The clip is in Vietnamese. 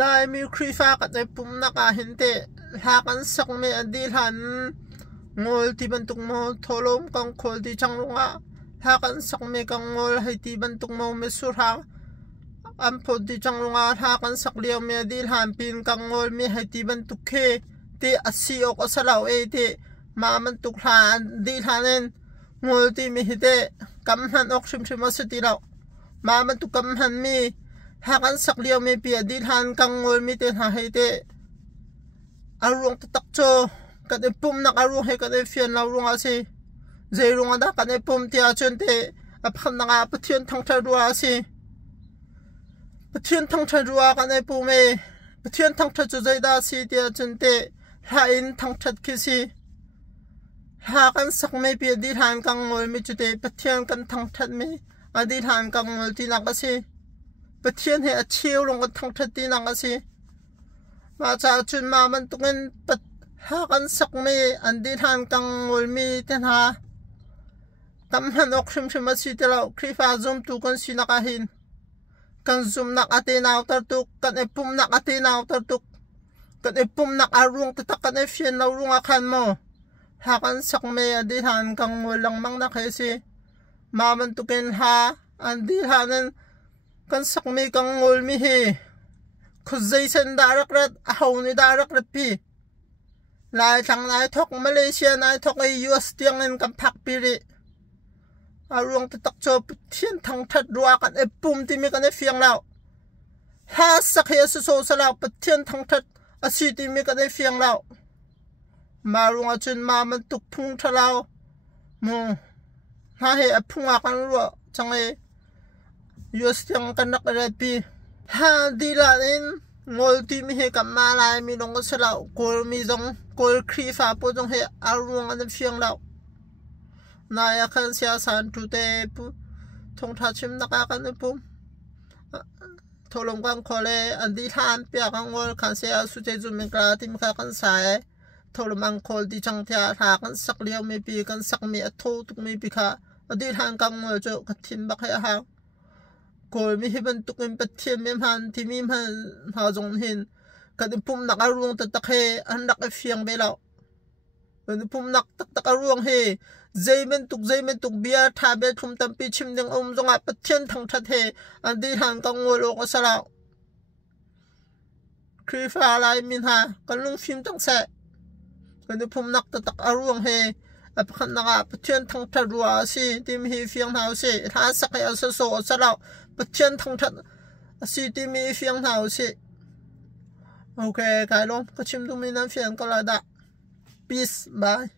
lai mi khri fa ka te pum na ka hin te ha kan sak me adil han ngol ti ban tuk mo tholom kang khol ti chang lunga ha kan sak me kang ngol hai ti ban tuk mo me sur ha am phod ti chang lunga ha kan sak liao me adil han pin kang ngol me hai ti ban tuk khe te asi ok asalau e te ma man tuk han dil hanen ngol ti mi hite kam han ok shim shim asati law ma man tuk kam han mi ha kan sak liao me pi adil han kang ngol mi te ha hai te arung tak cho ka de pum nak arung he ka de fian law rung ase zai rung ada ka de pum ti a chen te a pham na nga pathian thang tha ru ase pathian thang tha ru a ka de pum me pathian thang tha chu zai da si ti a chen te ha in thang that ki si ha kan sak me pi adil han kang ngol mi chu te pathian kan thang that me adil han kang ngol ti nak ase pathian he a chiu rung kan thang that ti nak ase ma cha chun ma man tuken pat ha kan sak me andil han kang ngol mi ten ha tam han ok shim shim asi te law khri fa zoom tu kan si naka hin kan zoom nak ate naw tar tuk kan e pum nak ate naw tar tuk kan e pum nak arung tatak kan e fian law rung a khan mo ha kan sak me andil han kang ngol lang mang na khe ma man tuken ha andil hanen kan sak me kang ngol mi he khuzai sen darak rat ahau ni darak rat pi lai thang lai thok Malaysia nai thok ai US tiang en kam phak pi ri arung ta tak cho thien thang that ruwa kan e pum ti mi kan e fiang law ha sak he so so law pathian thang that asi ti mi kan e fiang law marung a chun ma man tuk phung thalaw mo ha he a phunga kan ru chang e US tiang kan nak rat pi ha di la in ngol ti mi he kam ma lai mi nong sa law kol mi jong kol khri fa po jong he arung an fiang law na ya kan sia san tu te pu thong tha chim na ka kan pu tholom kan khole an di than pya kan ngol kan sia su te zu mi kra tim kha kan sai tholom an khol ti chang thia tha kan sak liao me pi kan sak mi a tho tuk mi pi kha adi than kan ngol cho ka thin ba kha ha kol mi hiban tukin pathian mem han ti mi han ha jong hin ka de pum nak arung ta tak he an nak e fiang be law de pum nak tak tak arung he zai men tuk bia tha be thum tam pi chim ding jong a pathian thang that he an di han kang ngol ok sala khri fa lai min ha kan lung phim tang se ka de pum nak ta tak arung he a pakhan na pathian thang that ruwa si tim hi fiang hau se tha sak ya so so sala pathian thang that asi ti mi fiang hau se okay kai long ka chim du mi nan fiang ka la da peace bye